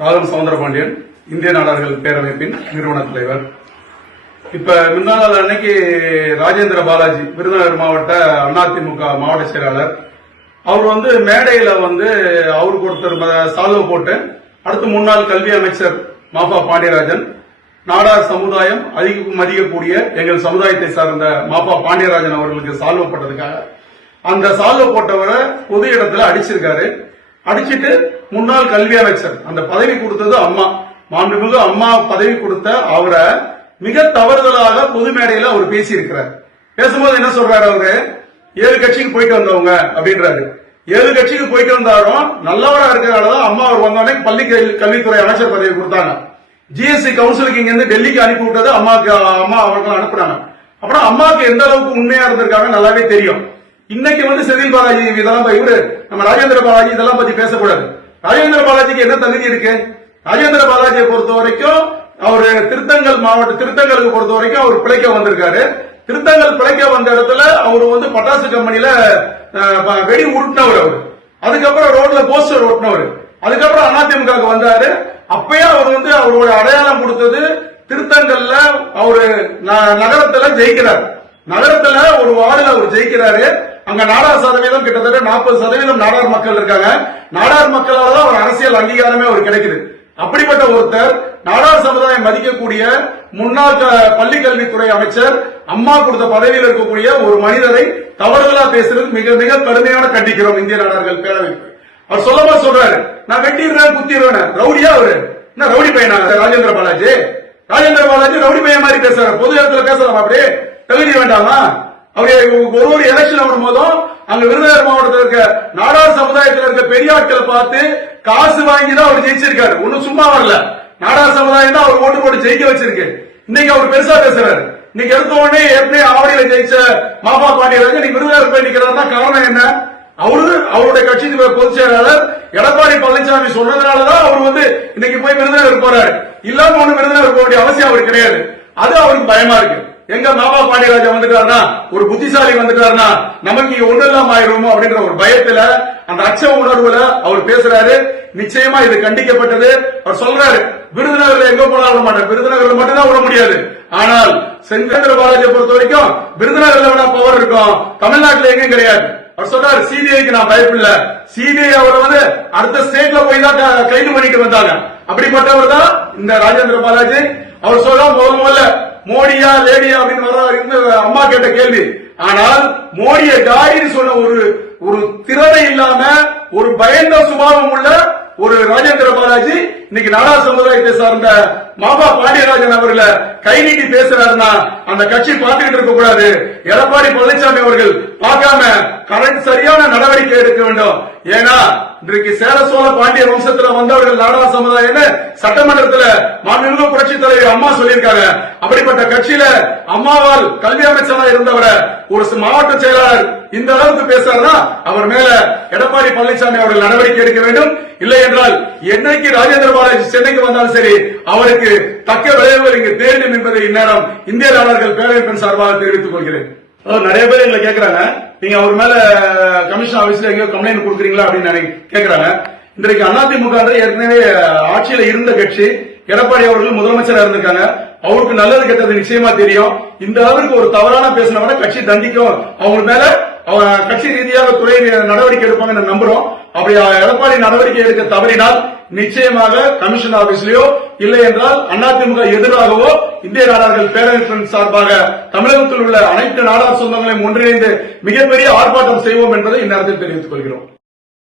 ராகுல் சவுந்தரபாண்டியன் இந்திய நாடார்கள் பேரமைப்பின் நிறுவன தலைவர். இப்ப முன்னாள் அன்னைக்கு ராஜேந்திர பாலாஜி விருதுநகர் மாவட்ட அதிமுக மாவட்ட செயலாளர். அவர் வந்து மேடையில வந்து அவருக்கு ஒருத்தர் சால்வு போட்டு அடுத்து முன்னாள் கல்வி அமைச்சர் மாபா பாண்டியராஜன் நாடார் சமுதாயம் அதிகம் மதிக்கக்கூடிய எங்கள் சமுதாயத்தை சார்ந்த மாபா பாண்டியராஜன் அவர்களுக்கு சால்வை போட்டதுக்காக அந்த சால்வை போட்டவரை பொது இடத்துல அடிச்சிருக்காரு. அடிச்சிட்டு முன்னாள் கல்வி அமைச்சர். அந்த பதவி கொடுத்தது அம்மா. மாண்புமிகு அம்மா பதவி கொடுத்த அவரை மிக தவறுதலாக பொது மேடையில அவர் பேசியிருக்கிறார். பேசும்போது என்ன சொல்றாரு அவரு? ஏழு கட்சிக்கு போயிட்டு வந்தவங்க அப்படின்றாரு. ஏழு கட்சிக்கு போயிட்டு வந்தாலும் நல்லவரா இருக்கிறனாலதான் அம்மா அவர் வந்தோடனே பள்ளி கல்வி- கல்வித்துறை அமைச்சர் பதவி கொடுத்தாங்க. ஜிஎஸ்சி கவுன்சிலுக்கு இங்க இருந்து டெல்லிக்கு அனுப்பி விட்டது அம்மாக்கு அம்மா அவர்கள் அனுப்புனாங்க. அப்புறம் அம்மாவுக்கு எந்த அளவுக்கு உண்மையா இருந்திருக்காங்க நல்லாவே தெரியும். இன்னைக்கு வந்து செந்தில் பாலாஜி இதெல்லாம் இவரு நம்ம ராஜேந்திர பாலாஜி இதெல்லாம் பத்தி பேசக்கூடாது. ராஜேந்திர பாலாஜிக்கு என்ன தகுதி இருக்கு? ராஜேந்திர பாலாஜியை பொறுத்த வரைக்கும் அவர் திருத்தங்கல் மாவட்ட திருத்தங்கலுக்கு பொறுத்த வரைக்கும் அவர் பிழைக்க வந்திருக்காரு. திருத்தங்கல் பிழைக்க வந்த இடத்துல அவர் வந்து பட்டாசு கம்பெனில வெடி உருட்டினவர் அவர். அதுக்கப்புறம் ரோட்ல போஸ்டர் ஒட்டினவர் அதுக்கப்புறம் அதிமுக வந்தாரு. அப்பயே அவர் வந்து அவரோட அடையாளம் கொடுத்தது திருத்தங்கல்ல அவரு ந- நகரத்துல ஜெயிக்கிறார். நகரத்துல ஒரு வார்டுல அவர் ஜெயிக்கிறாரு. அங்க நாடார் சதவீதம் கிட்டத்தட்ட நாற்பது சதவீதம் நாடார் மக்கள் இருக்காங்க. நாடார் மக்களால தான் ஒரு அரசியல் அங்கீகாரமே அவர் கிடைக்குது. அப்படிப்பட்ட ஒருத்தர் நாடார் சமுதாயம் மதிக்கக்கூடிய முன்னாள் க- பள்ளி கல்வித்துறை அமைச்சர் அம்மா கொடுத்த பதவியில் இருக்கக்கூடிய ஒரு மனிதரை தவறுதலா பேசுறது மிக மிக கடுமையான கண்டிக்கிறோம் இந்திய நாடார்கள் பேரவை அவர் சொல்லமா சொல்றாரு. நான் வெட்டிடுறேன் குத்திடுறேன் ரவுடியா அவரு? என்ன ரவுடி பையனா? ராஜேந்திர பாலாஜி. ராஜேந்திர பாலாஜி ரவுடி பையன் மாதிரி பேசுறாரு. பொது இடத்துல பேசலாம் அப்படியே? தகுதி வேண்டாமா? அவரு ஒரு ஒரு எலெக்ஷன் வரும்போதும் அங்க விருதுநகர் மாவட்டத்தில் இருக்க நாடார் சமுதாயத்தில் இருக்க பெரியாட்களை பார்த்து காசு வாங்கி தான் அவர் ஜெயிச்சிருக்காரு. ஒண்ணும் சும்மா வரல. நாடார் சமுதாயம் தான் அவர் ஓட்டு போட்டு ஜெயிக்க வச்சிருக்கு. இன்னைக்கு அவர் பெருசா பேசுறாரு. இன்னைக்கு எடுத்த உடனே ஏற்கனவே ஆவடியில ஜெயிச்ச மாமா பாண்டியராஜன் இன்னைக்கு விருதுநகர் போய் நிக்கிறாருன்னா காரணம் என்ன? அவரு அவருடைய கட்சி பொதுச் செயலாளர் எடப்பாடி பழனிசாமி சொன்னதுனாலதான் அவர் வந்து இன்னைக்கு போய் விருதுநகர் போறாரு. இல்லாம ஒண்ணு விருதுநகர் போக வேண்டிய அவசியம் அவருக்கு கிடையாது. அது அவருக்கு பயமா இருக்கு. எங்க மாமா பாண்டியராஜா வந்துட்டாருன்னா ஒரு புத்திசாலி வந்துட்டாருன்னா நமக்கு இங்க ஒன்றெல்லாம் ஆயிடுமோ அப்படின்ற ஒரு பயத்துல அந்த அச்ச உணர்வுல அவர் பேசுறாரு. நிச்சயமா இது கண்டிக்கப்பட்டது. அவர் சொல்றாரு விருதுநகர்ல எங்க போனாலும் விட மாட்டேன். விருதுநகர்ல மட்டும்தான் விட முடியாது. ஆனால் செங்கேந்திர பாலாஜியை பொறுத்த வரைக்கும் விருதுநகர்ல வேணா பவர் இருக்கும். தமிழ்நாட்டுல எங்கேயும் கிடையாது. அவர் சொல்றாரு சிபிஐக்கு நான் பயப்பில்ல. சிபிஐ அவரை வந்து அடுத்த ஸ்டேட்ல போய் தான் கைது பண்ணிட்டு வந்தாங்க. அப்படிப்பட்டவர் தான் இந்த ராஜேந்திர பாலாஜி. அவர் சொல்ல முதல் முதல்ல மோடியா லேடியா அப்படின்னு வர அம்மா கேட்ட கேள்வி. ஆனால் மோடிய டாயின்னு சொன்ன ஒரு ஒரு திறமை இல்லாம ஒரு பயந்த சுபாவம் உள்ள ஒரு ராஜேந்திர பாலாஜி இன்னைக்கு நாடா சமுதாயத்தை சார்ந்த மாபா பாண்டியராஜன் அவர்கள கை நீட்டி பேசுறாருன்னா அந்த கட்சி பார்த்துக்கிட்டு இருக்க கூடாது. எடப்பாடி பழனிசாமி அவர்கள் பார்க்காம கரெக்ட் சரியான நடவடிக்கை எடுக்க வேண்டும். ஏன்னா இன்றைக்கு சேர சோழ பாண்டிய வம்சத்துல வந்தவர்கள் நாடா சமுதாயம் சட்டமன்றத்துல மாநில புரட்சி தலைவர் அம்மா சொல்லியிருக்காங்க. அப்படிப்பட்ட கட்சியில அம்மாவால் கல்வி அமைச்சராக இருந்தவரை ஒரு மாவட்ட செயலாளர் இந்த அளவுக்கு பேசுறாருன்னா அவர் மேல எடப்பாடி பழனிசாமி அவர்கள் நடவடிக்கை எடுக்க வேண்டும். இல்லை என்றால் என்னைக்கு ராஜேந்திர பாலாஜி சென்னைக்கு வந்தாலும் சரி அவருக்கு தக்க விளைவுகள் இங்கு தேடும் என்பதை இந்நேரம் இந்திய நாளர்கள் பேரவைப்பின் சார்பாக தெரிவித்துக் கொள்கிறேன். அதாவது நிறைய பேர் எங்களை கேட்கறாங்க நீங்க அவர் மேல கமிஷன் ஆபீஸ்ல எங்கேயோ கம்ப்ளைண்ட் கொடுக்குறீங்களா அப்படின்னு நினை- கேக்குறாங்க. இன்றைக்கு அதிமுக ஏற்கனவே ஆட்சியில இருந்த கட்சி எடப்பாடி அவர்கள் முதலமைச்சரா இருந்திருக்காங்க. அவருக்கு நல்லது கெட்டது நிச்சயமா தெரியும். இந்த அளவுக்கு ஒரு தவறான பேசினவரை கட்சி தண்டிக்கும். அவங்க மேல கட்சி ரீதியாக துறை நடவடிக்கை எடுப்பாங்க நம்புறோம். அப்படி எடப்பாடி நடவடிக்கை எடுக்க தவறினால் நிச்சயமாக கமிஷன் ஆபீஸ்லயோ இல்லை என்றால் அதிமுக எதிராகவோ இந்திய நாடார்கள் பேரவைப்பின் சார்பாக தமிழகத்தில் உள்ள அனைத்து நாடார் சொந்தங்களையும் ஒன்றிணைந்து மிகப்பெரிய ஆர்ப்பாட்டம் செய்வோம் என்பதை இந்நேரத்தில் தெரிவித்துக் கொள்கிறோம்.